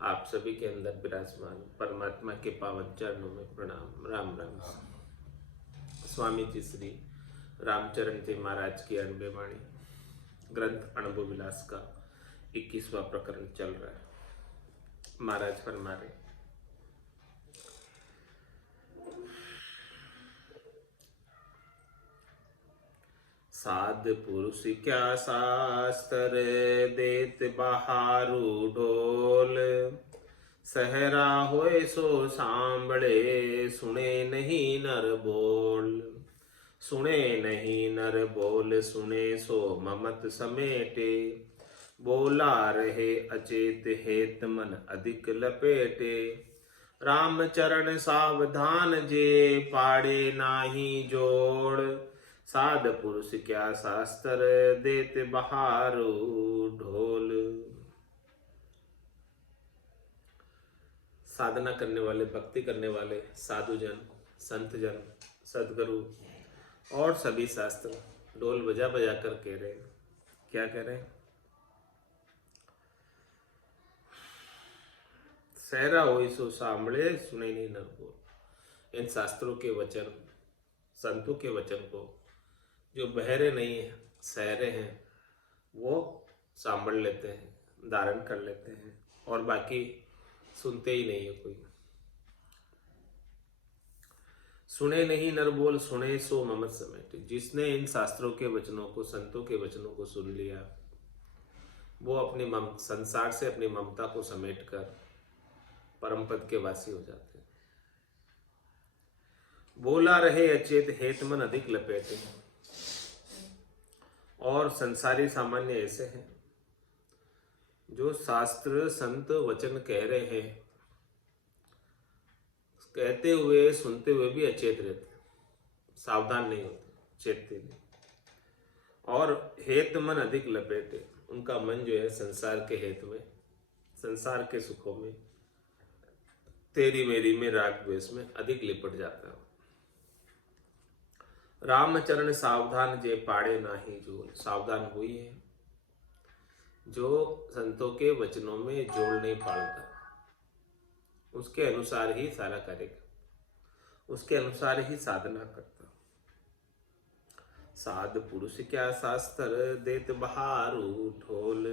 आप सभी के अंदर विराजमान परमात्मा के पावन चरणों में प्रणाम। राम राम। स्वामी जी श्री रामचरण जी महाराज की अनबे वाणी ग्रंथ अनुभव विलास का 21वां प्रकरण चल रहा है। महाराज फरमा रहे, साध पुरुष क्या शास्त्र देत बहारू ढोल, सहरा होए सो सांबड़े सुने नहीं नर बोल। सुने नहीं नर बोल सुने सो ममत समेटे, बोला रहे अचेत हेत मन अधिक लपेटे। राम चरण सावधान जे पाड़े नाही जोड़, साध पुरुष क्या शास्त्र देत बहारू ढोल। साधना करने वाले, भक्ति करने वाले साधुजन, संतजन, सदगुरु और सभी शास्त्र ढोल बजा बजा कर कह रहे हैं। क्या कह रहे हैं? सहरा होई सो सांभळे सुने नहीं नर बोल। इन शास्त्रों के वचन, संतों के वचन को जो बहरे नहीं है, सहरे हैं, वो सांभळ लेते हैं, धारण कर लेते हैं और बाकी सुनते ही नहीं है कोई। सुने नहीं नर बोल सुने सो ममत समेटे। जिसने इन शास्त्रों के वचनों को, संतों के वचनों को सुन लिया, वो अपनी संसार से अपनी ममता को समेट कर परम पद के वासी हो जाते हैं। बोला रहे अचेत हेत मन अधिक लपेटे। और संसारी सामान्य ऐसे हैं जो शास्त्र संत वचन कह रहे हैं, कहते हुए सुनते हुए भी अचेत रहते, सावधान नहीं होते, चेतते नहीं। और हेत मन अधिक लपेटे, उनका मन जो है संसार के हेत में, संसार के सुखों में, तेरी मेरी में, राग द्वेष में अधिक लिपट जाता है। रामचरण सावधान जे पाड़े नाही जोल। सावधान हुई है जो संतों के वचनों में जोड़ नहीं पाड़ता, उसके अनुसार ही सारा करेगा, उसके अनुसार ही साधना करता। साध पुरुष क्या शास्त्र देत बहारू ढोल,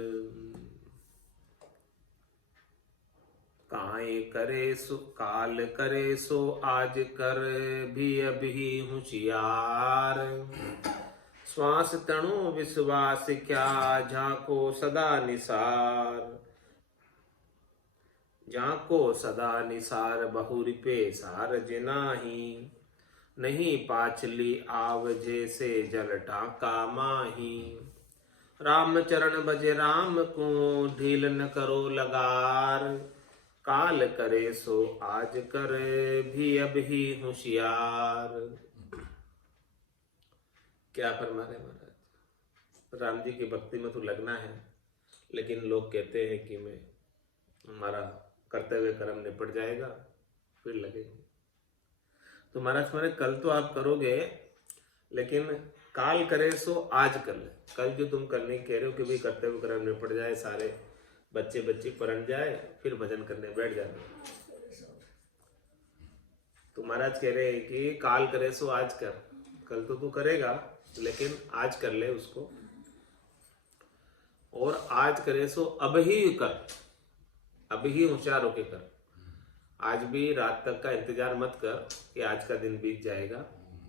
काहे करे सो काल करे सो आज कर भी अभी होशियार। श्वास तणु विश्वास क्या झाको सदा निसार। झाको सदा निसार बहुरी पे सार जिनाही, नहीं पाचली आव जैसे जल टाका माही। राम चरण बजे राम को ढील न करो लगार, काल करे सो आज कर भी अब ही होशियार। क्या फरमा रहे महाराज? राम जी की भक्ति में तो लगना है, लेकिन लोग कहते हैं कि मैं हमारा कर्तव्य कर्म निपट जाएगा फिर लगेंगे। तो महाराज तुम्हारे कल तो आप करोगे, लेकिन काल करे सो आज कर ले। कल जो तुम करने कह रहे हो कि भाई कर्तव्य कर्म निपट जाए, सारे बच्चे बच्चे पढ़ जाए, फिर भजन करने बैठ जाए। तो महाराज कह रहे हैं कि काल करे सो आज कर। कल तो तू करेगा, लेकिन आज कर ले उसको। और आज करे सो अब ही कर, अब ही होशियार होके कर। आज भी रात तक का इंतजार मत कर कि आज का दिन बीत जाएगा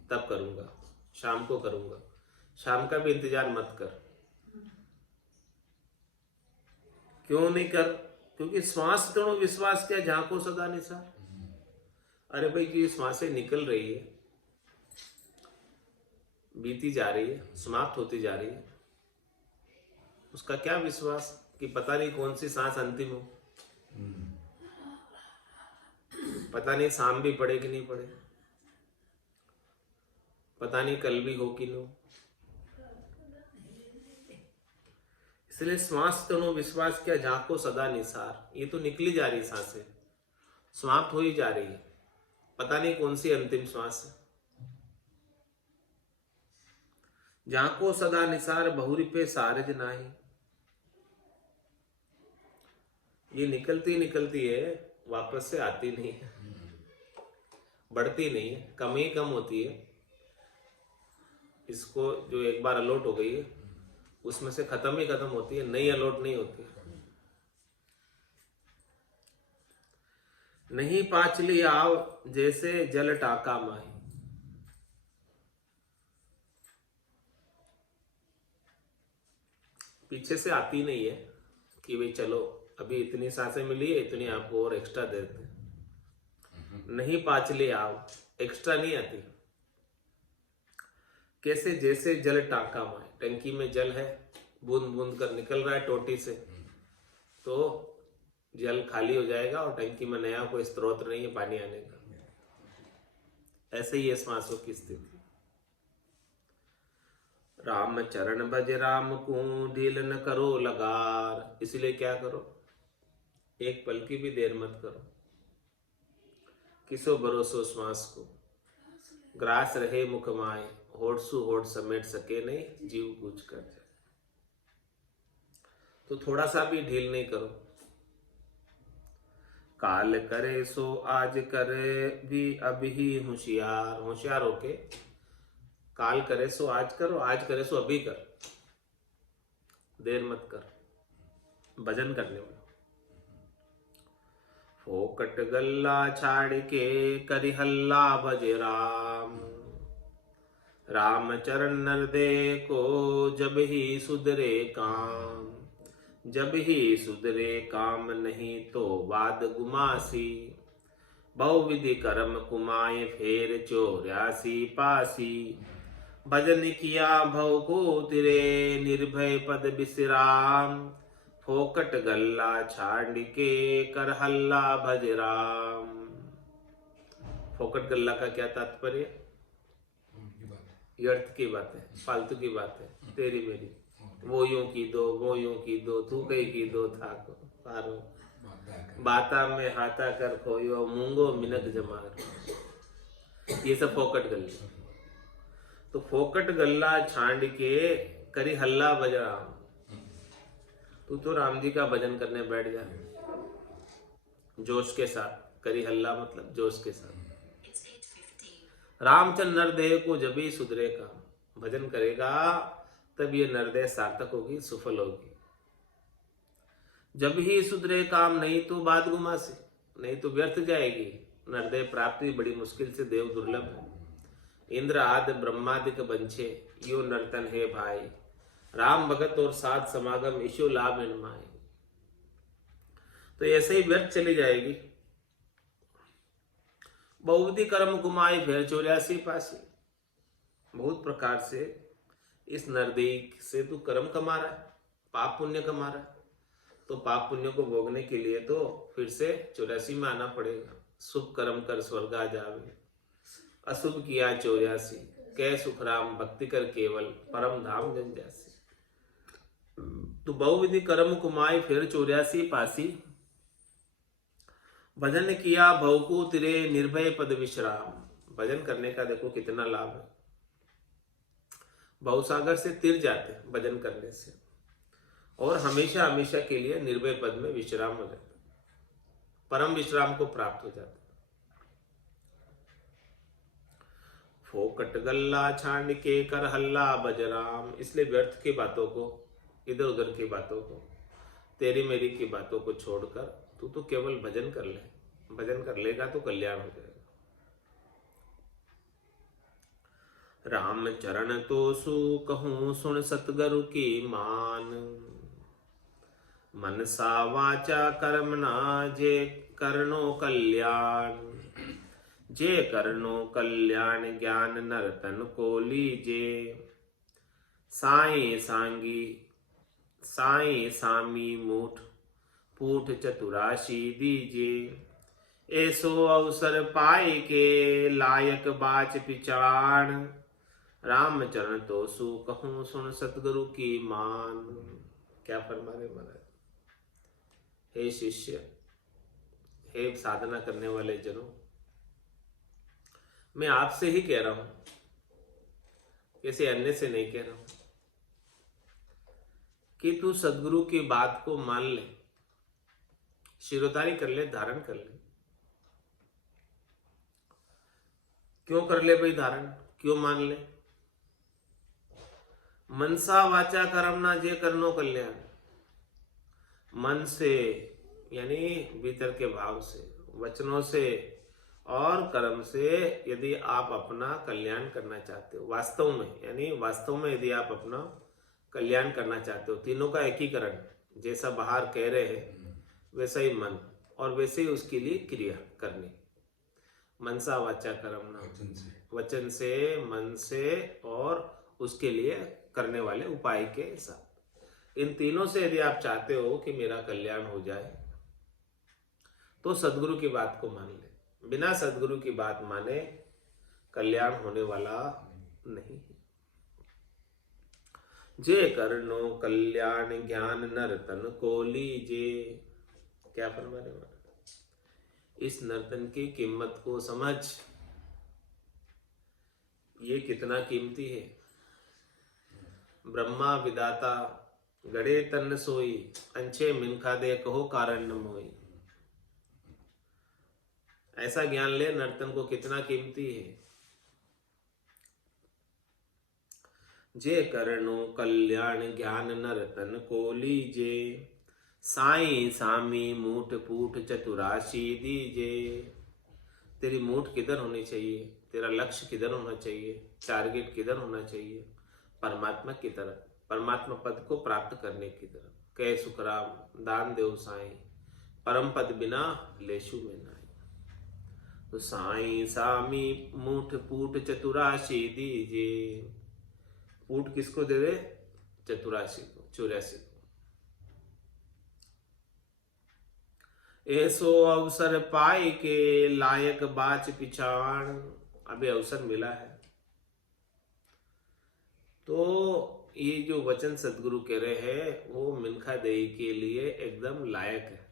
तब करूंगा, शाम को करूंगा। शाम का भी इंतजार मत कर। क्यों नहीं कर? क्योंकि श्वास तणु विश्वास क्या झाको सदा निसार। अरे भाई की श्वासें निकल रही है, बीती जा रही है, समाप्त होती जा रही है, उसका क्या विश्वास कि पता नहीं कौन सी सांस अंतिम हो, पता नहीं शाम भी पड़े कि नहीं पड़े, पता नहीं कल भी हो कि न हो। इसलिए श्वास तणु विश्वास क्या झाको सदा निसार। ये तो निकली जा रही सांसें, समाप्त हो ही जा रही है, पता नहीं कौन सी अंतिम श्वास है। झाको सदा निसार बहुरी पे सारज नाही। ये निकलती निकलती है, वापस से आती नहीं है, बढ़ती नहीं है, कम ही कम होती है। इसको जो एक बार अलॉट हो गई है उसमें से खत्म ही खत्म होती है, नई अलॉट नहीं होती। नहीं पाचली आव जैसे जल टाका माही। पीछे से आती नहीं है कि भाई चलो अभी इतनी सांसें मिली है, इतनी आपको और एक्स्ट्रा दे देते हैं। नहीं पाचली आव, एक्स्ट्रा नहीं आती। कैसे? जैसे जल टाका माए, टंकी में जल है, बूंद बूंद कर निकल रहा है टोटी से, तो जल खाली हो जाएगा और टंकी में नया कोई स्रोत नहीं है पानी आने का। ऐसे ही है श्वासों की स्थिति। राम चरण भज राम को, ढील न करो लगार। इसलिए क्या करो, एक पल की भी देर मत करो। किसो भरोसो श्वास को, ग्रास रहे मुख माए, होठ सु होठ समेट सके नहीं, जीव कूच कर जाए। तो थोड़ा सा भी ढील नहीं करो। काल करे सो आज करे भी अभी होशियार। होशियार होके काल करे सो आज करो, आज करे सो अभी कर, देर मत कर भजन करने में। फोकट गल्ला छाड़ के करि हल्ला भज राम। राम चरण नर दे को, जब ही सुधरे काम। जब ही सुधरे काम नहीं तो बाद गुमासी। बहुविधि कर्म कुमाए फेर 84 पासी। भजन किया भव को तिरे, निर्भय पद विश्राम। फोकट गल्ला छाड़ के कर हल्ला भज राम। फोकट गल्ला का क्या तात्पर्य? ये अर्थ की बात है, फालतू की बात है, तेरी मेरी। वो यूं की दो, वो यूं की दो, तू कहीं की दो था पारो। बाता में हाथा कर खोयो, मूंगो मिनक जमार। ये सब फोकट गल्ला। तो फोकट गल्ला छांड के करी हल्ला भज राम। तू तो राम जी का भजन करने बैठ जा जोश के साथ। करी हल्ला मतलब जोश के साथ। रामचंद्र नरदेह को जब ही सुधरे का भजन करेगा, तब ये नरदेह सार्थक होगी, सफल होगी। जब ही सुधरे काम नहीं तो बाद गुमासी, नहीं तो व्यर्थ जाएगी। नरदेह प्राप्ति बड़ी मुश्किल से, देव दुर्लभ है। इंद्र आदि ब्रह्मादिक बंछे, यो नर्तन है भाई। राम भगत और साध समागम, ईशो लाभ इनमाए। तो ऐसे ही व्यर्थ चली जाएगी। बहुविधि कर्म कुमाई फिर 84 पासी। बहुत प्रकार से इस नरदेह से तू कर्म कमा रहा है, पाप पुण्य कमा रहा है। तो पाप पुण्य को भोगने के लिए तो फिर से 84 में आना पड़ेगा। शुभ कर्म कर स्वर्ग आ जावे, अशुभ किया 84। कै सुख राम भक्ति कर केवल, परम धाम जन जासी। तो बहुविधि कर्म कुमाई फिर 84 पासी। भजन किया भव को तिरे, निर्भय पद विश्राम। भजन करने का देखो कितना लाभ है। भवसागर से तिर जाते हैं भजन करने से, और हमेशा हमेशा के लिए निर्भय पद में विश्राम हो जाता है, परम विश्राम को प्राप्त हो जाता है। फोकट गल्ला छांड के कर हल्ला भज राम। इसलिए व्यर्थ की बातों को, इधर उधर की बातों को, तेरी मेरी की बातों को छोड़कर तू तो केवल भजन कर ले। भजन कर लेगा तो कल्याण हो जाएगा। राम चरण तो सु कहूं, सुन सतगुरु की मान। मनसा वाचा कर्मणा, जे करनो कल्याण। जे करनो कल्याण, ज्ञान नरतन को लीजे। साई सांगी साई सामी मूठ, पूठ चतुराशी दीजे। ऐसो अवसर पाए के, लायक बाच पिचाण। राम चरण तो सु कहूं, सुन सतगुरु की मान। क्या फरमा रहे महाराज? हे शिष्य, हे साधना करने वाले जनों, मैं आपसे ही कह रहा हूं, किसी अन्य से नहीं कह रहा हूं, कि तू सदगुरु की बात को मान ले। शिरोधारी कर ले, धारण कर ले। क्यों कर ले भाई धारण, क्यों मान ले? मनसा वाचा कर्मणा जे करनो कल्याण। मन से यानी भीतर के भाव से, वचनों से और कर्म से यदि आप अपना कल्याण करना चाहते हो वास्तव में, यानी वास्तव में यदि आप अपना कल्याण करना चाहते हो, तीनों का एकीकरण, जैसा बाहर कह रहे हैं वैसा ही मन और वैसे ही उसके लिए क्रिया करनी। मनसा वाचा कर्मणा, वचन से, मन से और उसके लिए करने वाले उपाय के साथ, इन तीनों से यदि आप चाहते हो कि मेरा कल्याण हो जाए तो सदगुरु की बात को मान ले। बिना सदगुरु की बात माने कल्याण होने वाला नहीं है। जे करनो कल्याण ज्ञान नर्तन को लीजे। क्या फरमा रहे हैं? इस नर्तन की कीमत को समझ, ये कितना कीमती है। ब्रह्मा विदाता गड़े तन सोई, अंछे मिनखा दे कहो कारण न मोई। ऐसा ज्ञान ले नर्तन को कितना कीमती है। जे करनो कल्याण ज्ञान नर्तन को लीजे, साई सामी मूठ पूठ चतुराशी दीजे। तेरी मूठ किधर होनी चाहिए, तेरा लक्ष्य किधर होना चाहिए, टारगेट किधर होना चाहिए? परमात्मा की तरफ, परमात्मा पद को प्राप्त करने की तरफ। कह सुखराम दान देव साई, परम पद बिना लेशु में नाई। तो साई सामी मूठ पूठ चतुराशी दीजे। पूठ किसको दे दे? चतुराशी को, 84 को। ऐसो अवसर पाए के लायक बाच पिछाण। अभी अवसर मिला है तो ये जो वचन सदगुरु कह रहे हैं वो मिनखा देही के लिए एकदम लायक है,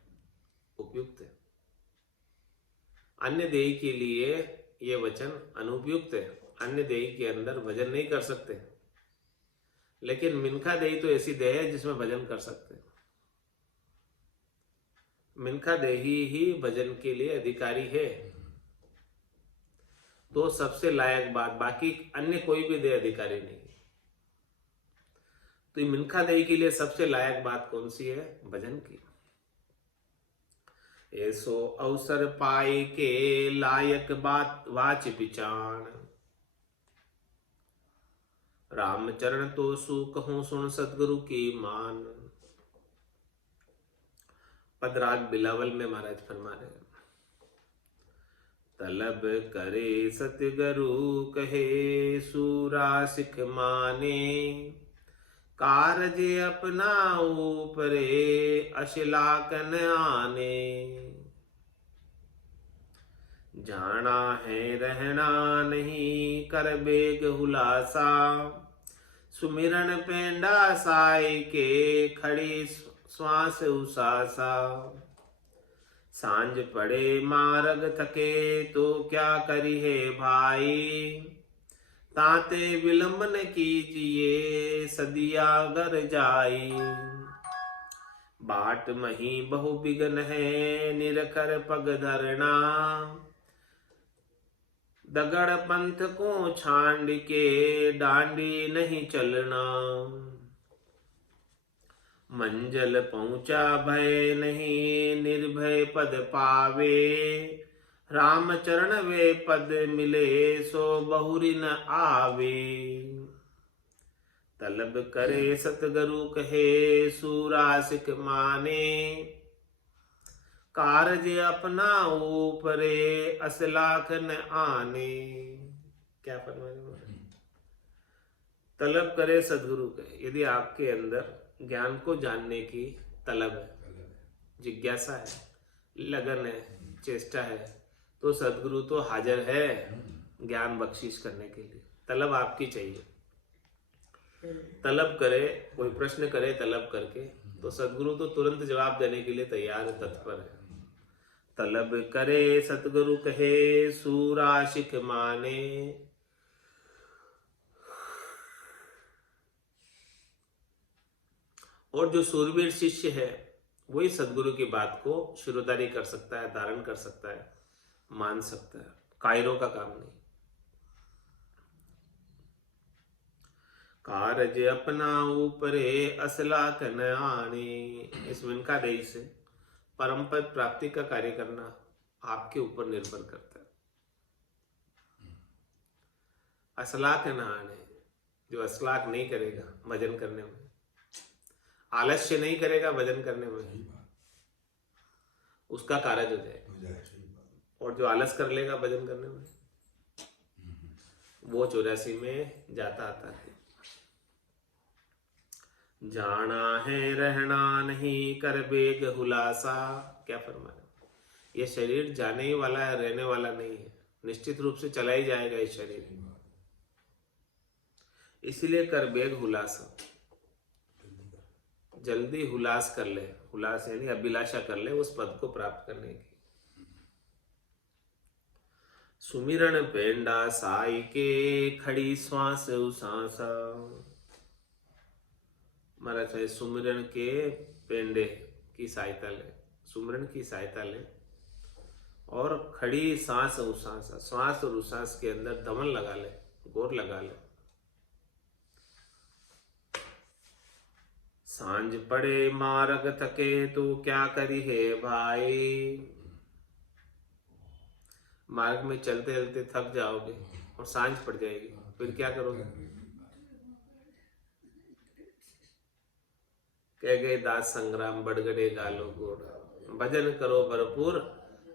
उपयुक्त है। अन्य देही के लिए ये वचन अनुपयुक्त है। अन्य देही के अंदर भजन नहीं कर सकते, लेकिन मिनखा देही तो ऐसी देह है जिसमें भजन कर सकते हैं। मिनखा देही ही भजन के लिए अधिकारी है, तो सबसे लायक बात, बाकी अन्य कोई भी देह अधिकारी नहीं। तो मिनखा देही के लिए सबसे लायक बात कौन सी है? भजन की। ऐसो अवसर पाए के लायक बात वाच पिचाण। रामचरण तो सु कहूं सुन सतगुरु की मान। पदराग बिलावल में महाराज फरमा रहे हैं, तलब करे सतगुरु कहे सूरा सिख माने, कारज अपना ऊपरे अशलाकन आने। जाना है रहना नहीं कर बेग हुलासा, सुमिरन पेंडा साई के खड़ी श्वास उसासा। सांझ पड़े मार्ग थके तो क्या करी है भाई, ताते विलंबन कीजिए सदिया घर जाई। बाट मही बहु बिगन है निरखर पग धरना, दगड़ पंथ को छांड के डांडी नहीं चलना। मंजल पहुंचा भय नहीं निर्भय पद पावे, रामचरण वे पद मिले सो बहुरी न आवे। तलब करे सतगुरु कहे सूरा सिख माने, कारज अपना ऊपरे असलाख न आने। क्या फरमाया? तलब करे सदगुरु कहे। यदि आपके अंदर ज्ञान को जानने की तलब है, जिज्ञासा है, लगन है, चेष्टा है, तो सदगुरु तो हाजिर है ज्ञान बख्शिश करने के लिए। तलब आपकी चाहिए। तलब करे, कोई प्रश्न करे तलब करके, तो सदगुरु तो तुरंत जवाब देने के लिए तैयार, तत्पर है। तलब करे सतगुरु कहे सूरा सिख माने। और जो सूरवीर शिष्य है वही सदगुरु की बात को शिरोधारी कर सकता है, धारण कर सकता है, मान सकता है। कायरों का काम नहीं। कारज अपना ऊपरे असला कन आने। इस मिनका देई से परम पद प्राप्ति का कार्य करना आपके ऊपर निर्भर करता है। असलाक न आने, जो असलाक नहीं करेगा भजन करने में, आलस्य नहीं करेगा भजन करने में, उसका कारज हो जाएगा। और जो आलस कर लेगा भजन करने में, वो 84 में जाता आता है। जाना है रहना नहीं कर बेग हुलासा। क्या फरमाया? ये शरीर जाने ही वाला है, रहने वाला नहीं है। निश्चित रूप से चला ही जाएगा ये शरीर, इसीलिए कर बेग हुलासा, जल्दी हुलास कर ले। हुलास यानी अभिलाषा कर ले उस पद को प्राप्त करने की। सुमिरन पेंडा साई के खड़ी श्वास उसासा। महाराज चाहे सुमिरन के पेंडे की सहायता ले, सुमिरन की सहायता ले और खड़ी सांस उसासा, श्वास और उसास के अंदर दमन लगा ले, गोर लगा ले। सांझ पड़े मार्ग थके तो क्या करी है भाई। मार्ग में चलते चलते थक जाओगे और सांझ पड़ जाएगी, फिर क्या करोगे? कह गए दास संग्राम बड़गड़े गालो घोड़ा। भजन करो भरपूर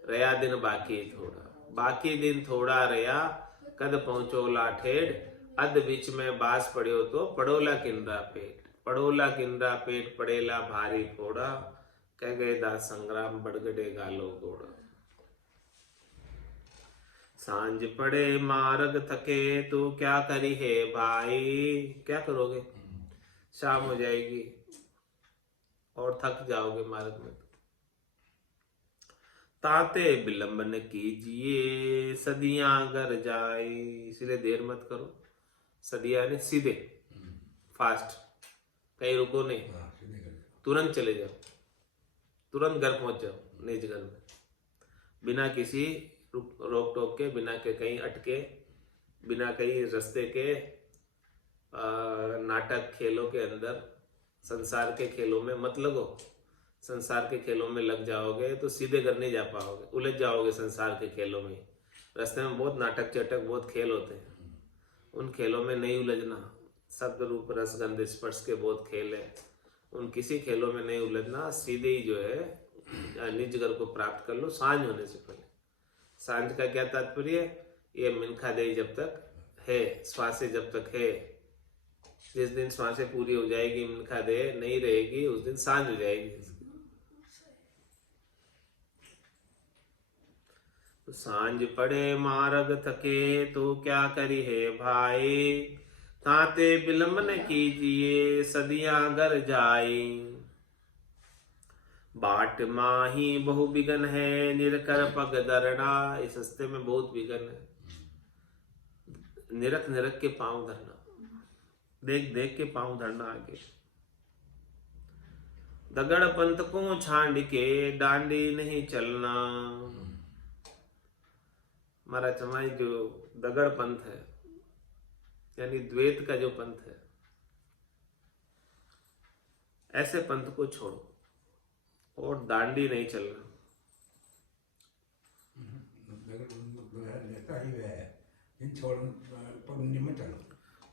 रया दिन बाकी थोड़ा। बाकी दिन थोड़ा रया कद पहुंचो लाठेड़। अध बीच में बास पड़ियो तो पड़ोला किंदा पेट। पड़ोला किंदा पेट पड़ेला भारी फोड़ा। कह गए दास संग्राम बड़गड़े गालो घोड़ा। सांझ पड़े मार्ग थके तो क्या करी है भाई। क्या करोगे? शाम हो जाएगी और थक जाओगे मार्ग में। ताते विलंबन कीजिए सदियां गर जाए। इसलिए देर मत करो। सदियां यानी सीधे, फास्ट, कहीं रुको नहीं, तुरंत चले जाओ, तुरंत घर पहुंच जाओ निज घर में, बिना किसी रोक टोक के, बिना के कहीं अटके, बिना कहीं रास्ते के नाटक खेलों के अंदर, संसार के खेलों में मत लगो। संसार के खेलों में लग जाओगे तो सीधे घर नहीं जा पाओगे, उलझ जाओगे संसार के खेलों में। रास्ते में बहुत नाटक चटक, बहुत खेल होते हैं, उन खेलों में नहीं उलझना। शब्द रूप रस गंध स्पर्श के बहुत खेल है, उन किसी खेलों में नहीं उलझना। सीधे ही जो है निज घर को प्राप्त कर लो सांझ होने से पहले। सांझ का क्या तात्पर्य? ये मिनखा देई जब तक है, श्वासें जब तक है। जिस दिन श्वासें पूरी हो जाएगी, मिनखा दे नहीं रहेगी, उस दिन सांझ हो जाएगी। तो सांझ पड़े मार्ग थके तो क्या करी है भाई। ताते विलंब न कीजिए सदियां गर जाई। बाट माही बहु बिगन है निरकर पग धरना। इस रस्ते में बहुत बिगन है, निरख निरख के पांव धरना, देख देख के पांव धरना आगे। दगड़ पंथ को छांड के डांडी नहीं चलना। हमारा चमाई जो दगड़ पंथ है यानी द्वैत का जो पंथ है, ऐसे पंथ को छोड़ो और दांडी नहीं चलना।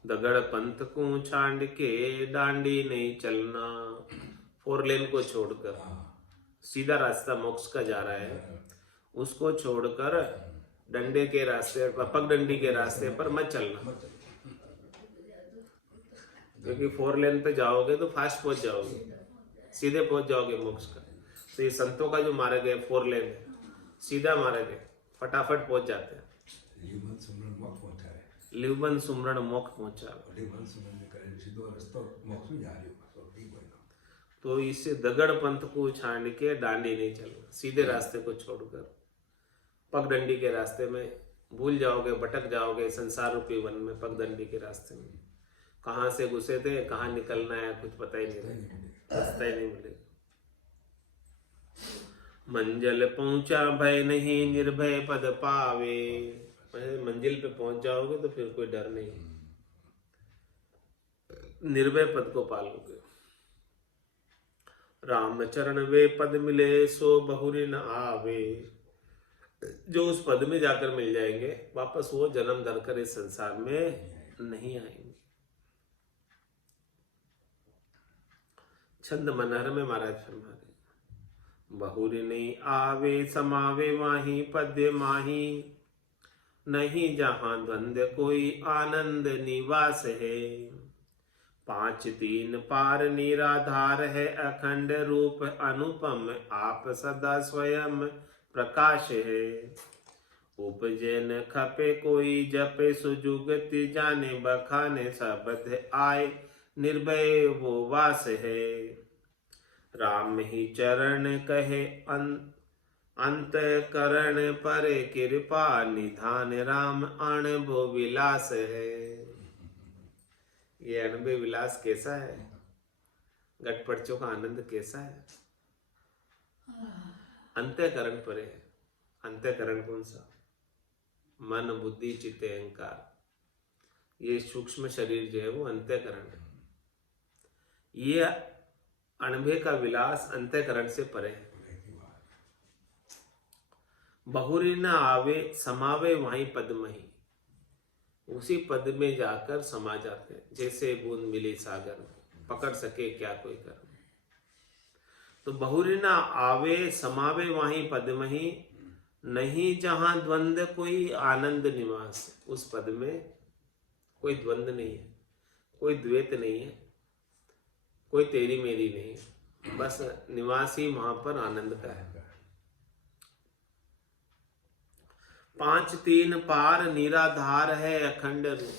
दगड़ पंथ को छांड के डांडी नहीं चलना। 4 लेन को छोड़कर, सीधा रास्ता मोक्ष का जा रहा है, उसको छोड़कर डंडे के रास्ते पर, पगडंडी के रास्ते पर मत चलना। क्योंकि 4 लेन पे जाओगे तो फास्ट पहुंच जाओगे, सीधे पहुंच जाओगे मोक्ष का। तो ये संतों का जो मार्ग है 4 लेन है, सीधा मार्ग है, फटाफट पहुंच जाते हैं। लिवबन सुमरण मोक्ष पहुंचा। तो इससे दगड़ पंथ को छांड के डांडी नहीं चलना, सीधे रास्ते को छोड़कर पगडंडी के रास्ते में भूल जाओगे, भटक जाओगे संसार रूपी वन में। पगडंडी के रास्ते में कहाँ से घुसे थे, कहाँ निकलना है, कुछ पता ही नहीं, रास्ता ही नहीं मिलेगा। मंजिल पहुंचा भय नहीं, निर्भय पद पावे। मंजिल पे पहुंच जाओगे तो फिर कोई डर नहीं, निर्भय पद को पालोगे। राम चरण वे पद मिले, सो बहुरी न आवे। जो उस पद में जाकर मिल जाएंगे, वापस वो जन्म धरकर इस संसार में नहीं आएंगे। छंद मनहर में महाराज फरमा रहे, बहुरी नहीं आवे समावे माही, पद्य माही नहीं जहां द्वंद्व कोई, आनंद निवास है। पांच तीन पार निराधार है, अखंड रूप अनुपम, आप सदा स्वयं प्रकाश है। उपजे न खपे कोई, जपे सुजुगति जाने, बखाने सबद आए, निर्भय वो वास है। राम ही चरण कहे अंत करण, परे कृपा निधान, राम अणभो विलास है। ये अणभे विलास कैसा है? गटपड़चों का आनंद कैसा है? अंतःकरण परे है। अंतःकरण कौन सा? मन बुद्धि चित्त अहंकार। ये सूक्ष्म शरीर जो है वो अंतःकरण है। ये अणभे का विलास अंतःकरण से परे है। बहुरी न आवे समावे वहीं पद मही, उसी पद में जाकर समा जाते हैं। जैसे बूंद मिली सागर में, पकड़ सके क्या कोई कर। तो बहुरी न आवे समावे वहीं पद मही, नहीं जहां द्वंद्व कोई, आनंद निवास। उस पद में कोई द्वंद्व नहीं है, कोई द्वैत नहीं है, कोई तेरी मेरी नहीं, बस निवास ही वहां पर आनंद का है। पांच तीन पार निराधार है, अखंड रूप।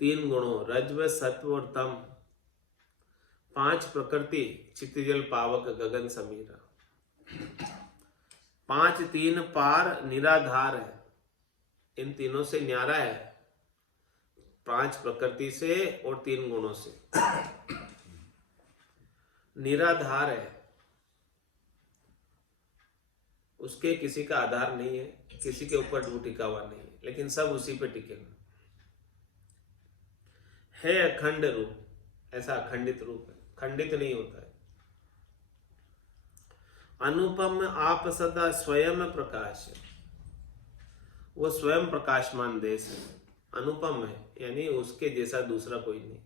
तीन गुणों रज्व सत्व और तम, पांच प्रकृति चित्तजल पावक गगन समीरा। पांच तीन पार निराधार है, इन तीनों से न्यारा है। पांच प्रकृति से और तीन गुणों से निराधार है। उसके किसी का आधार नहीं है, किसी के ऊपर डू टिका हुआ नहीं है, लेकिन सब उसी पे टिके हुए है। अखंड रूप, ऐसा अखंडित रूप है, खंडित नहीं होता है। अनुपम आप सदा स्वयं प्रकाश है, वो स्वयं प्रकाशमान देश है। अनुपम है यानी उसके जैसा दूसरा कोई नहीं।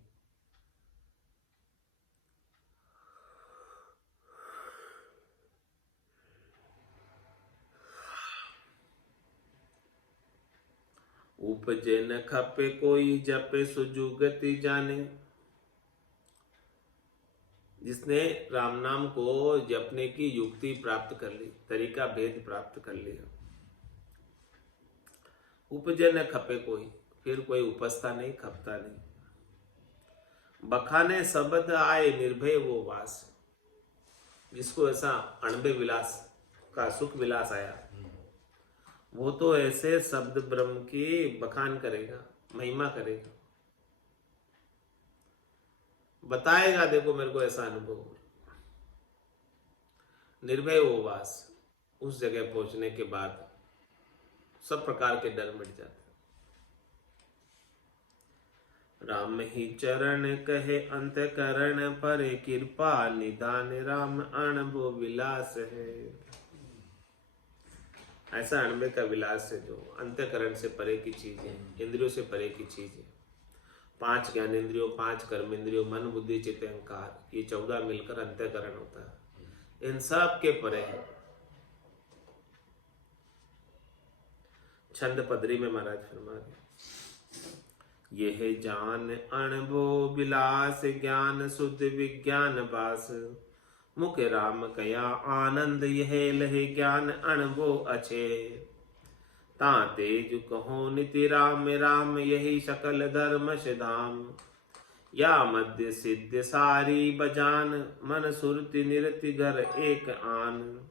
उपजे न खपे कोई, जपे सुजुगति जाने। जिसने राम नाम को जपने की युक्ति प्राप्त कर ली, तरीका भेद प्राप्त कर लिया। उपजे न खपे कोई, फिर कोई उपजता नहीं, खपता नहीं। बखाने शब्द आए, निर्भय वो वास। जिसको ऐसा अणबे विलास का सुख विलास आया, वो तो ऐसे शब्द ब्रह्म की बखान करेगा, महिमा करेगा, बताएगा देखो मेरे को ऐसा अनुभव। निर्भय वो वास, उस जगह पहुंचने के बाद सब प्रकार के डर मिट जाते। राम ही चरण कहे अंतकरण, परे कृपा निदान, राम अणभो विलास है। ऐसा अणबे का विलास है जो अंतकरण से परे की चीज है, इंद्रियों से परे की चीज है। पांच ज्ञानेंद्रियों, पांच कर्मेंद्रियों, मन बुद्धि चित्त अहंकार, ये 14 मिलकर अंतकरण होता है। इन सब के परे है। छंद पदरी में महाराज फरमा रहे, यह जान अणभो विलास, ज्ञान शुद्ध विज्ञान बास। मुख राम कया आनंद, यह लहे ज्ञान अणभो अच्छे। ता तेज कहो निति राम, राम यही सकल धर्म धाम। या मध्य सिद्ध सारी बजान, मन सुरति निरति घर एक आन।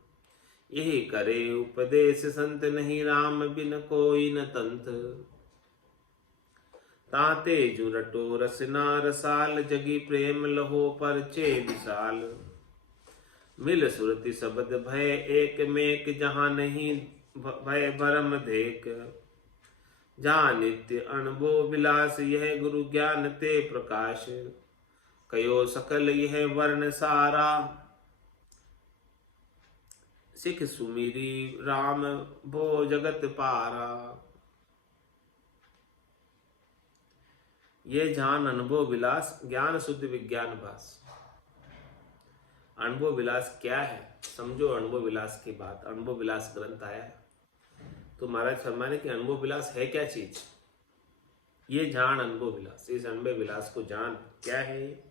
यही करे उपदेश संत, नहीं राम बिन कोई न तंत। ताते जुरटो रसना रसाल, जगी प्रेम लहो पर चे विशाल। मिल सुरति शब्द भय एक मेक, जहाँ नहीं भय भरम देख। जहाँ नित्य अनुभव विलास, यह गुरु ज्ञान ते प्रकाश। कयो सकल यह वर्ण सारा, सिख सुमिरी राम भो जगत पारा। ये जान अनुभव विलास, ज्ञान शुद्ध विज्ञान भास। अनुभव विलास क्या है, समझो अनुभव विलास की बात। अनुभव विलास ग्रंथ आया है तो महाराज फरमाने कि अनुभव विलास है क्या चीज। ये जान अनुभव विलास, इस अनुभव विलास को जान। क्या है ये?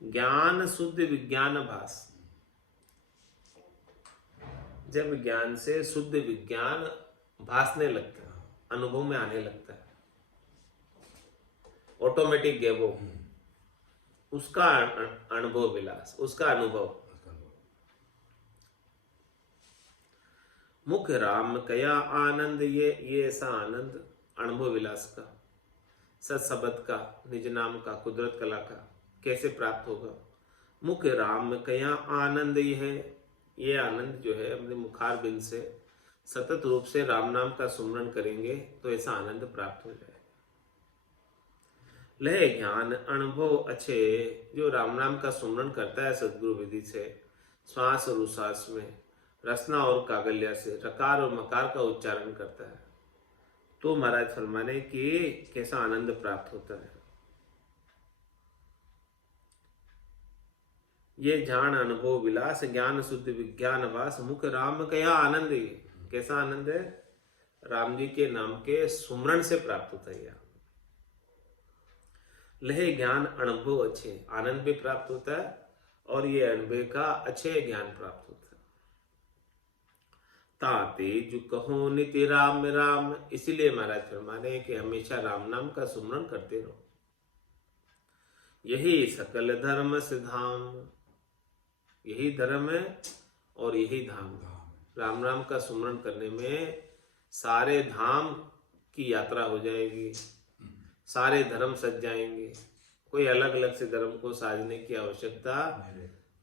ज्ञान शुद्ध विज्ञान भास। जब ज्ञान से शुद्ध विज्ञान भासने लगता है, अनुभव में आने लगता है, ऑटोमेटिक है वो, उसका अनुभव विलास, उसका अनुभव। मुख राम कया आनंद, ये ऐसा आनंद अनुभव विलास का, सत शब्द का, निज नाम का, कुदरत कला का कैसे प्राप्त होगा। मुख राम कया आनंद, ये आनंद जो है अपने मुखार बिंद से सतत रूप से राम नाम का सुमरण करेंगे तो ऐसा आनंद प्राप्त हो जाएगा। लय ज्ञान अनुभव अच्छे, जो राम नाम का सुमरण करता है सदगुरु विधि से, श्वास और उश्वास में रसना और कागल्या से रकार और मकार का उच्चारण करता है, तो महाराज फरमाने कि कैसा आनंद प्राप्त होता है। ये जान अनुभव विलास, ज्ञान शुद्ध विज्ञान वास। मुख राम कया आनंद, कैसा आनंद है, राम जी के नाम के सुमरण से प्राप्त होता है। लहे ज्ञान अनुभव अच्छे, आनंद भी प्राप्त होता है और ये अनुभव का अच्छे ज्ञान प्राप्त होता है। ताते जो कहो नित्य राम राम, इसीलिए महाराज फरमाने कि हमेशा राम नाम का सुमरण करते रहो। यही सकल धर्म से धाम, यही धर्म है और यही धाम। राम नाम का सुमरण करने में सारे धाम की यात्रा हो जाएगी, सारे धर्म सज जाएंगे, कोई अलग अलग से धर्म को साजने की आवश्यकता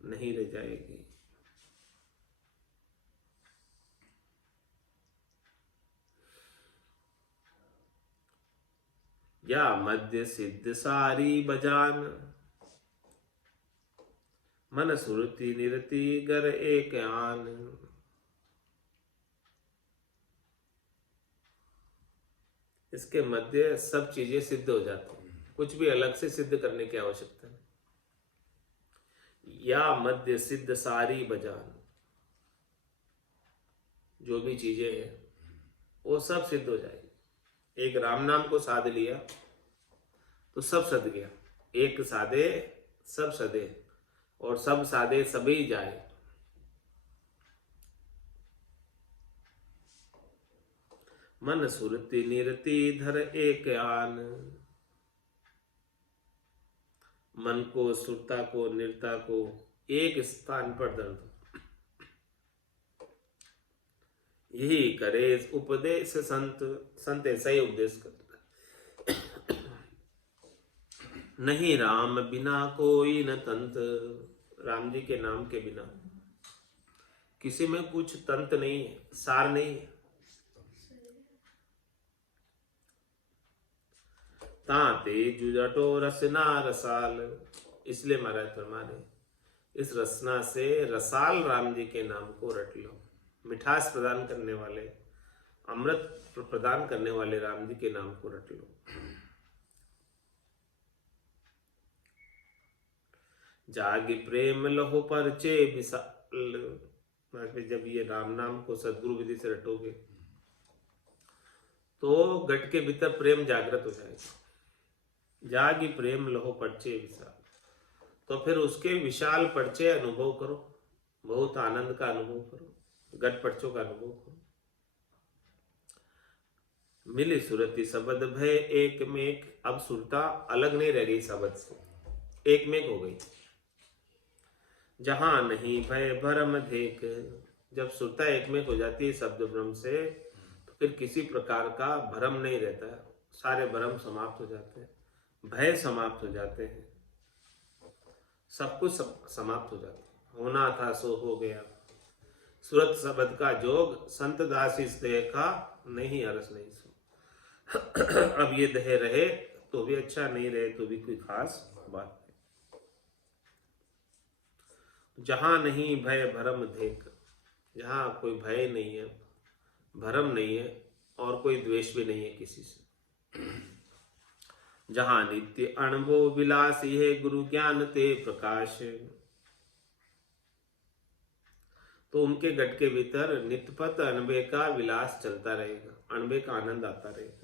नहीं रह जाएगी। या मध्य सिद्ध सारी बजान, मन सुरति निरति गर एक आन। इसके मध्य सब चीजें सिद्ध हो जाती हैं, कुछ भी अलग से सिद्ध करने की आवश्यकता नहीं। या मध्य सिद्ध सारी बजान, जो भी चीजें हैं वो सब सिद्ध हो जाएगी। एक राम नाम को साध लिया तो सब सद गया, एक साधे सब सदे और सब साधे सभी जाए। मन सुरति निरति धर एक आन, मन को, सुरता को, निरता को एक स्थान पर धर दो। यही करे उपदेश संत, संत ऐसा ही उपदेश करता है। नहीं राम बिना कोई न तंत, राम जी के नाम के बिना किसी में कुछ तंत नहीं है, सार नहीं है। ताते जुजटो रसना रसाल, इसलिए महाराज फरमाने इस रसना से रसाल राम जी के नाम को रट लो। मिठास प्रदान करने वाले, अमृत प्रदान करने वाले राम जी के नाम को रट लो। जागे प्रेम लहो परचे विशाल, जब ये राम नाम को सदगुरु विधि से रटोगे तो गट के भीतर प्रेम जागृत हो जाएगा। जागी प्रेम लहो परचे विशाल, तो फिर उसके विशाल परचे अनुभव करो, बहुत आनंद का अनुभव करो, गट परचों का अनुभव करो। मिली सुरति शब्द भय एक मेक, अब सुरता अलग नहीं रह गई शब्द से, एक मेक हो गई। जहां नहीं भय भरम देख, जब सुरता एक मेक हो जाती है शब्द ब्रह्म से तो फिर किसी प्रकार का भ्रम नहीं रहता, सारे भ्रम समाप्त हो जाते हैं, भय समाप्त हो जाते हैं, सब कुछ समाप्त हो जाता है। होना था सो हो गया। सूरत शब्द का जोग, संत दासी देखा नहीं अरस नहीं सो। अब ये देह रहे तो भी अच्छा, नहीं रहे तो भी कोई खास बात नहीं। जहां नहीं भय भरम देख, जहां कोई भय नहीं है, भरम नहीं है और कोई द्वेष भी नहीं है किसी से। जहां नित्य अनुभव विलास है गुरु ज्ञान ते प्रकाश, तो उनके गट के भीतर नित्यपत अनबे का विलास चलता रहेगा, अनबे का आनंद आता रहेगा।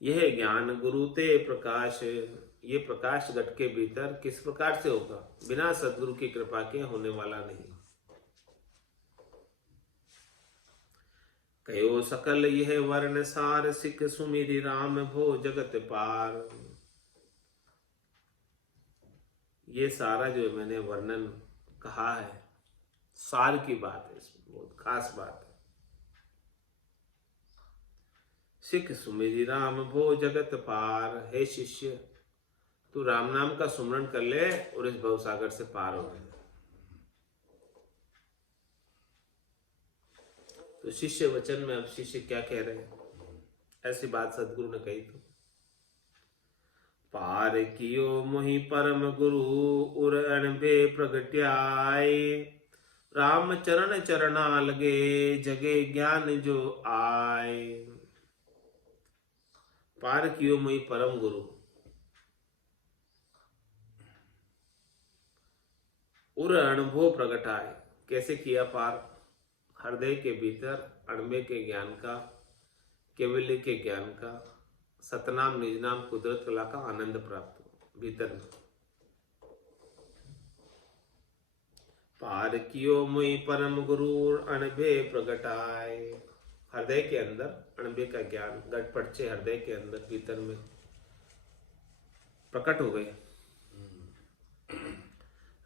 यह ज्ञान गुरु ते प्रकाश, ये प्रकाश गट के भीतर किस प्रकार से होगा? बिना सदगुरु की कृपा के होने वाला नहीं। कयो सकल यह वर्ण सार, सिख सुमिरि राम भो जगत पार। ये सारा जो मैंने वर्णन कहा है, सार की बात है, इसमें बहुत खास बात है। सिख सुमिरि राम भो जगत पार, हे शिष्य तू राम नाम का सुमरण कर ले और इस भवसागर से पार हो जाए। तो शिष्य वचन में अब शिष्य क्या कह रहे हैं, ऐसी बात सदगुरु ने कही। तो पार कियो मोहि परम गुरु, उर अणबे प्रगट्याय। राम चरण चरणा लगे, जगे ज्ञान जो आए। पार कियो मोहि परम गुरु, उर अनुभव प्रगटाए। कैसे किया पार? हृदय के भीतर अणबे के ज्ञान का, केवल्य के ज्ञान का, सतनाम निजनाम कुदरत कला का आनंद प्राप्त हो भीतर में। पार कियो मुई परम गुरु, अणबे प्रगटाए। हृदय के अंदर अणबे का ज्ञान गट पटचे हृदय के अंदर भीतर में प्रकट हो गए।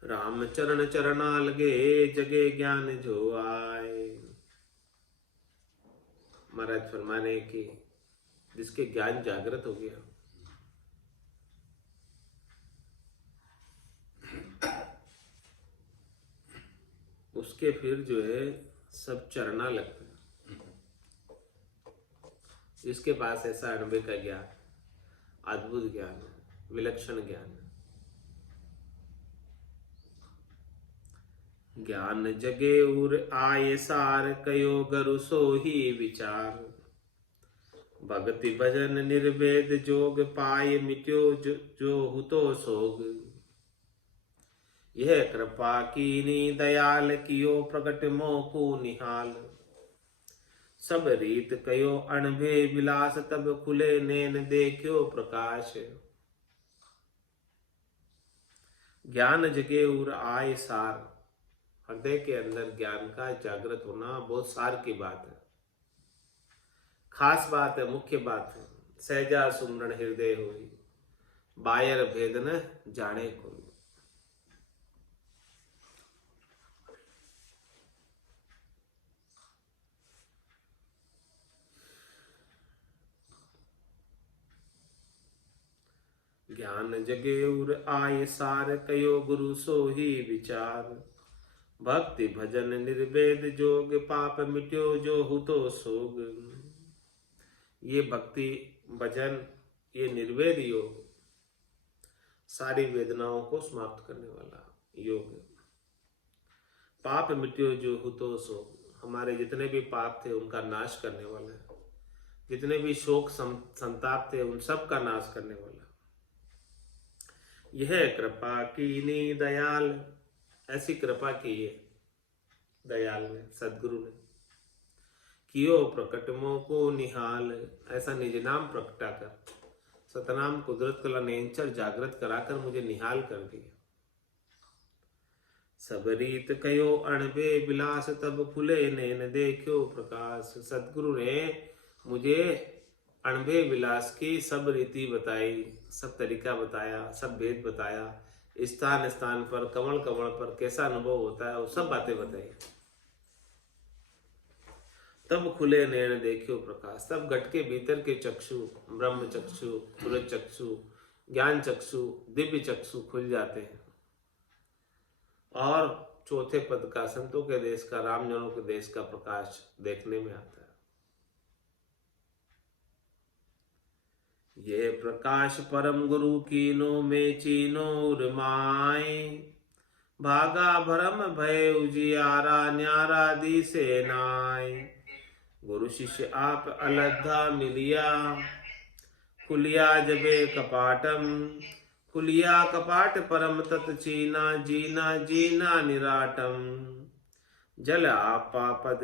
राम चरण चरणा लगे, जगे ज्ञान जो आए। महाराज फरमाने कि जिसके ज्ञान जागृत हो गया, उसके फिर जो है सब चरना लगते हैं। जिसके पास ऐसा अनुभव का ज्ञान, अद्भुत ज्ञान है, विलक्षण ज्ञान है। ज्ञान जगे उर आए सार, कयो गुरु सो ही विचार। भक्ति भजन निर्वेद जोग, पाए मिट्यो जो हुतो सोग। यह कृपा कीनी दयाल, कियो प्रगट मोकु निहाल। सब रीत कयो अणभे विलास, तब खुले नैन देखियो प्रकाश। ज्ञान जगे उर आए सार, हृदय के अंदर ज्ञान का जागृत होना बहुत सार की बात है, खास बात है, मुख्य बात है। सहजा सुमरण हृदय हुई, बायर भेद न जाने कोई। ज्ञान जगे उर आए सार, कयो गुरु सो ही विचार। भक्ति भजन निर्वेद जोग, पाप मिट्यो जो हुतो सोग। ये भक्ति भजन, ये निर्वेद योग सारी वेदनाओं को समाप्त करने वाला योग है। पाप मिट्यो जो हुतो सोग, हमारे जितने भी पाप थे उनका नाश करने वाला है। जितने भी शोक संताप थे उन सब का नाश करने वाला। यह कृपा कीनी दयाल, ऐसी कृपा की है दयाल ने, सदगुरु ने। कियो प्रकट मोको निहाल, ऐसा निज नाम प्रकटा कर, सतनाम कुदरत कला नेंचर जागृत कराकर मुझे निहाल कर दिया। सब रीत कयो अणबे विलास, तब खुले नैन देखियो प्रकाश। सदगुरु ने मुझे अणबे विलास की सब रीति बताई, सब तरीका बताया, सब भेद बताया, स्थान स्थान पर, कमल कमल पर कैसा अनुभव होता है, वो सब बातें बताई। तब खुले नैन देखियो प्रकाश, तब घट के भीतर के चक्षु, ब्रह्म चक्षु, सूरज चक्षु, ज्ञान चक्षु, दिव्य चक्षु खुल जाते हैं। और चौथे पद का संतों के देश का, रामजनों के देश का प्रकाश देखने में आता है। ये प्रकाश परम गुरु कीनो में चीनो उर्माए, भागा भरम भय उजियारा न्यारा दी से नाय। गुरु शिष्य आप अलद्धा मिलिया, खुलिया जबे कपाटम, खुलिया कपाट परम तत् चीना जीना जीना निराटम। जल आपा पद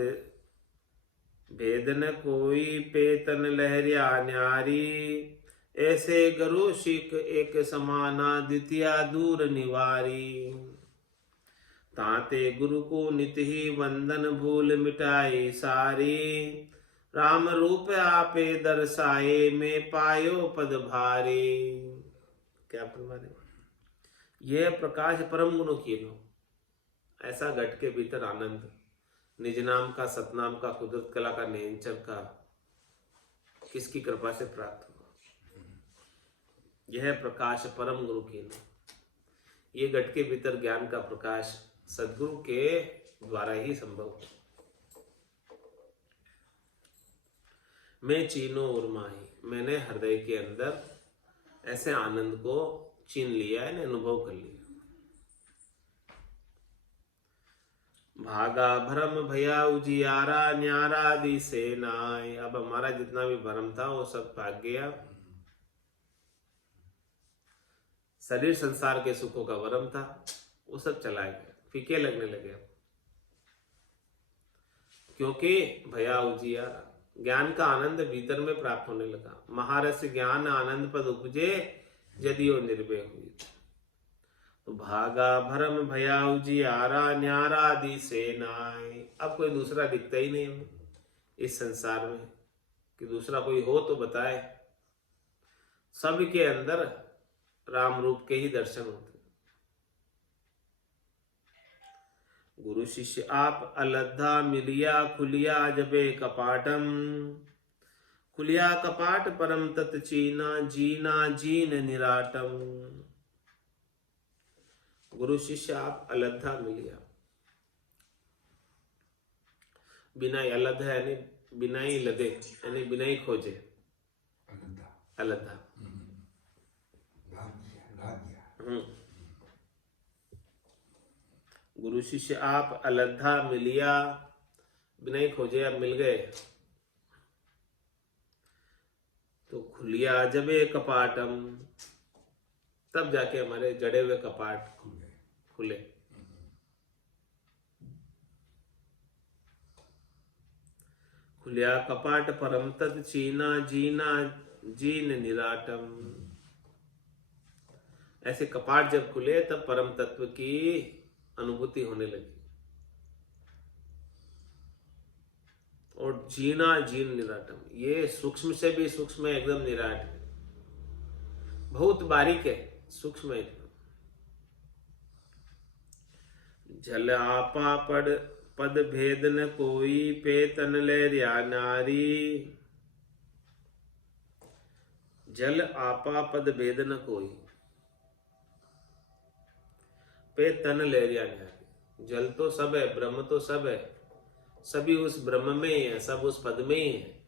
भेदन कोई पेतन लहरिया न्यारी, ऐसे गुरु शिख एक समाना द्वितीया दूर निवारी। ताते गुरु को नित ही वंदन भूल मिटाई सारी, राम रूप आपे दर्शाए में पायो पद भारी। क्या फरमाने, यह प्रकाश परम गुरु कीनो, ऐसा घट के भीतर आनंद निज नाम का, सतनाम का, कुदरत कला का, नियंचन का किसकी कृपा से प्राप्त हुआ। यह प्रकाश परम गुरु कीनो, ये घट के भीतर ज्ञान का प्रकाश सदगुरु के द्वारा ही संभव। मैं चीनो उर्माही, मैंने हृदय के अंदर ऐसे आनंद को चीन लिया है, अनुभव कर लिया। भागा भरम भया उजियारा न्यारा दी से नाय, अब हमारा जितना भी भरम था वो सब भाग गया। शरीर संसार के सुखों का भरम था वो सब चला गया, फीके लगने लगे। क्योंकि भया उजियारा, ज्ञान का आनंद भीतर में प्राप्त होने लगा। महारस ज्ञान आनंद पद उपजे, यदियो निर्भय हुई। तो भागा भरम भया उजियारा न्यारा दी से नाय, अब कोई दूसरा दिखता ही नहीं हमें इस संसार में कि दूसरा कोई हो तो बताए। सबके अंदर राम रूप के ही दर्शन होते। गुरु शिष्य आप अलद्धा मिलिया, खुलिया जबे कपाटम, खुलिया कपाट परम तत् चीना जीना जीन निराटम। गुरु शिष्य आप अलद्धा मिलिया, बिना अलद है यानी बिना ही लदे, यानी बिना ही खोजे, अलद्धा। गुरु शिष्य आप अलद्धा मिलिया, बिना ही खोजे अब मिल गए। तो खुलिया जबे कपाटम, तब जाके हमारे जड़े हुए कपाट खुले। खुलिया कपाट परम तत् चीना जीना जीन निराटम। ऐसे कपाट जब खुले तब परम तत्व की अनुभूति होने लगी। और जीना जीन निराटम, ये सूक्ष्म से भी सूक्ष्म है, एकदम निराट है, बहुत बारीक है, सूक्ष्म है। जल आपा पद भेद न कोई, पे तन लहरिया नारी। जल आपा पद भेद न कोई, पे तन लहरिया नारी। जल तो सब है, ब्रह्म तो सब है, सभी उस ब्रह्म में ही है, सब उस पद में ही है,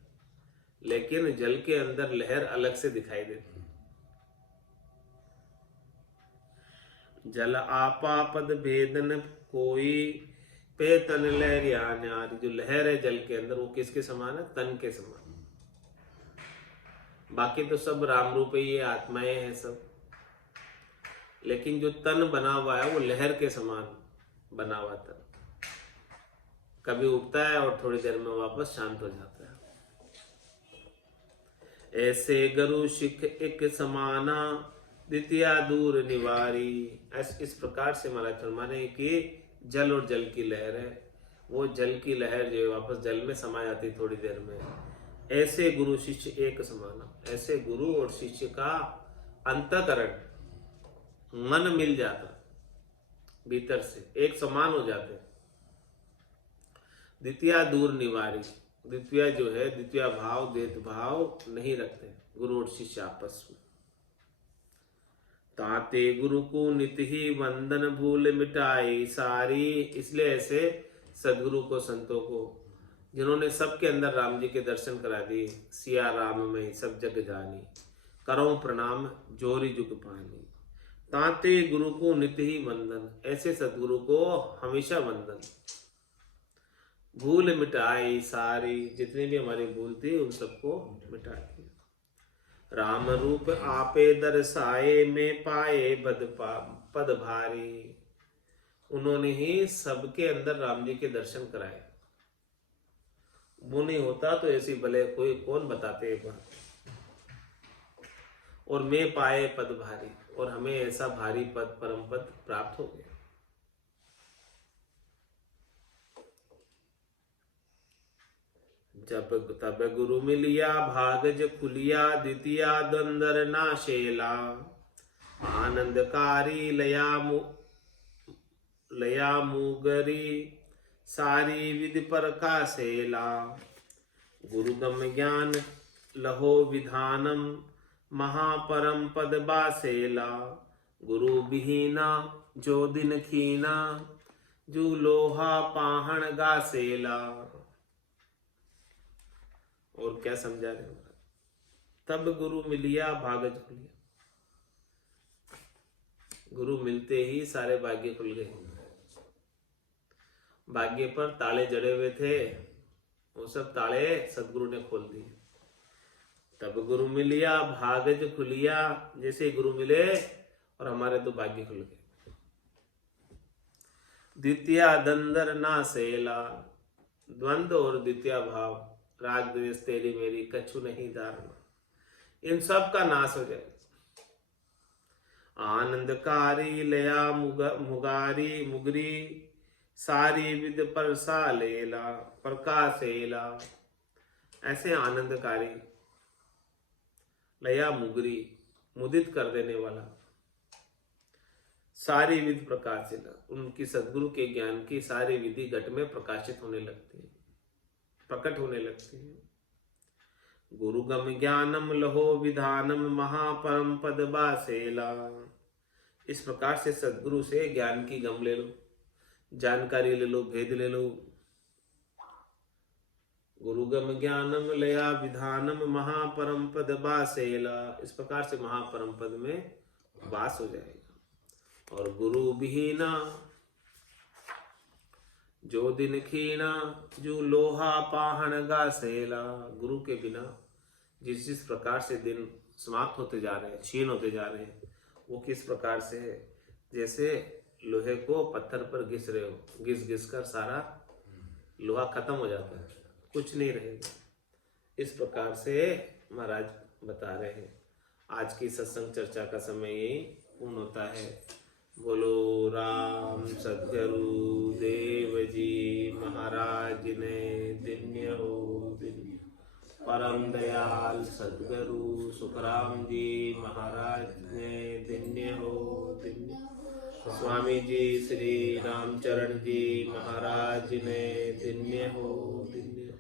लेकिन जल के अंदर लहर अलग से दिखाई देती है। जल आपा पद भेदन कोई, पे तन लहरिया नारी। जो लहर है जल के अंदर वो किसके समान है? तन के समान। बाकी तो सब राम रूप ही है, आत्माएं हैं सब, लेकिन जो तन बना हुआ है वो लहर के समान बना हुआ तन, कभी उठता है और थोड़ी देर में वापस शांत हो जाता है। ऐसे गुरु शिख एक समाना, द्वितीया दूर निवारी। इस प्रकार से महाराज फरमाने कि जल और जल की लहर है, वो जल की लहर जो वापस जल में समा जाती थोड़ी देर में। ऐसे गुरु शिष्य एक समाना, ऐसे गुरु और शिष्य का अंतःकरण मन मिल जाता, भीतर से एक समान हो जाते। द्वितीया दूर निवारी, द्वितीय जो है, द्वितीय भाव द्वैत भाव नहीं रखते गुरु और शिष्य आपस में। ताते गुरु को नित ही वंदन भूल मिटाई सारी। इसलिए ऐसे सदगुरु को, संतों को, जिन्होंने सबके अंदर राम जी के दर्शन करा दिए, सिया राम में सब जग जानी, करो प्रणाम जोरी जुग पानी। ताते गुरु को नित ही वंदन, ऐसे सदगुरु को हमेशा वंदन। भूल मिटाई सारी, जितनी भी हमारी भूल थी उन सबको मिटा दिया। राम रूप आपे दर्शाए में पाए पद भारी। उन्होंने ही सबके अंदर राम जी के दर्शन कराए। वो नहीं होता तो ऐसी भले कोई कौन बताते एक बात। और मैं पाए पद भारी, और हमें ऐसा भारी पद, परम पद प्राप्त हो गया। जब तब गुरु मिलिया भागज खुलिया, द्वितीया द्वंदर नाशेला। आनंदकारी लया मुगरी, सारी विधि पर का सेला। गुरुगम ज्ञान लहो विधानम, महापरम पद बासेला। गुरु विहीना जो दिन खीना, जो लोहा पाहण गासेला। और क्या समझा रहे हो? तब गुरु मिलिया भागज खुलिया। गुरु मिलते ही सारे भाग्य खुल गए। भाग्य पर ताले जड़े हुए थे, वो सब ताले सदगुरु ने खोल दिए। तब गुरु मिलिया भागज खुलिया, जैसे गुरु मिले और हमारे तो भाग्य खुल गए। द्वितीय दंदर ना सेला, द्वंद्व और द्वितीय भाव, राग द्वेष तेरी मेरी कछु नहीं धारणा, इन सब का नाश हो जाए। आनंदकारी लया मुगारी मुगरी, सारी विद परसा लेला प्रकाशेला। ऐसे आनंदकारी, लया मुगरी, मुदित कर देने वाला, सारी विधि प्रकाशेला, उनकी सदगुरु के ज्ञान की सारी विधि घट में प्रकाशित होने लगती है, प्रकट होने लगती है। गुरुगम ज्ञानम लहो विधानम, महापरम पद बासेला। इस प्रकार से सदगुरु से ज्ञान की गम ले लो, जानकारी ले लो, भेद ले लो। गुरुगम ज्ञानम लया विधानम, महापरम पद बासेला। इस प्रकार से महापरम पद में वास हो जाएगा। और गुरु विहीना जो दिन खीना, जो लोहा पाहण गासेला। गुरु के बिना जिस जिस प्रकार से दिन समाप्त होते जा रहे हैं, क्षीण होते जा रहे हैं, वो किस प्रकार से है? जैसे लोहे को पत्थर पर घिस रहे हो, घिस घिस कर सारा लोहा खत्म हो जाता है, कुछ नहीं रहेगा। इस प्रकार से महाराज बता रहे हैं। आज की सत्संग चर्चा का समय यही पूर्ण होता है। बोलो राम सद्गुरु देव जी महाराज ने धन्य हो धन्य। परम दयाल सद्गुरु सुखराम जी महाराज ने धन्य हो धन्य। स्वामी जी श्री रामचरण जी महाराज ने धन्य हो धन्य।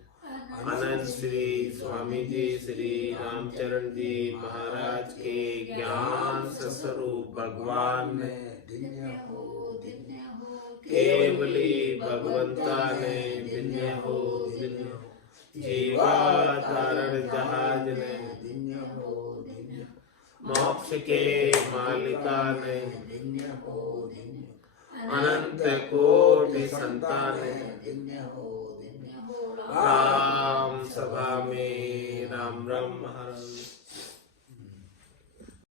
अनंत श्री स्वामी जी श्री रामचरण जी महाराज के ज्ञान स्वरूप भगवान ने धन्य हो धन्य हो। केवली भगवंता ने धन्य हो धन्य हो। जीवा धारण जहाज ने धन्य हो धन्य। मोक्ष के मालिका ने धन्य हो धन्य। अनंत कोटि संतान ने धन्य हो धन्य। राम सभा में राम राम महाराज।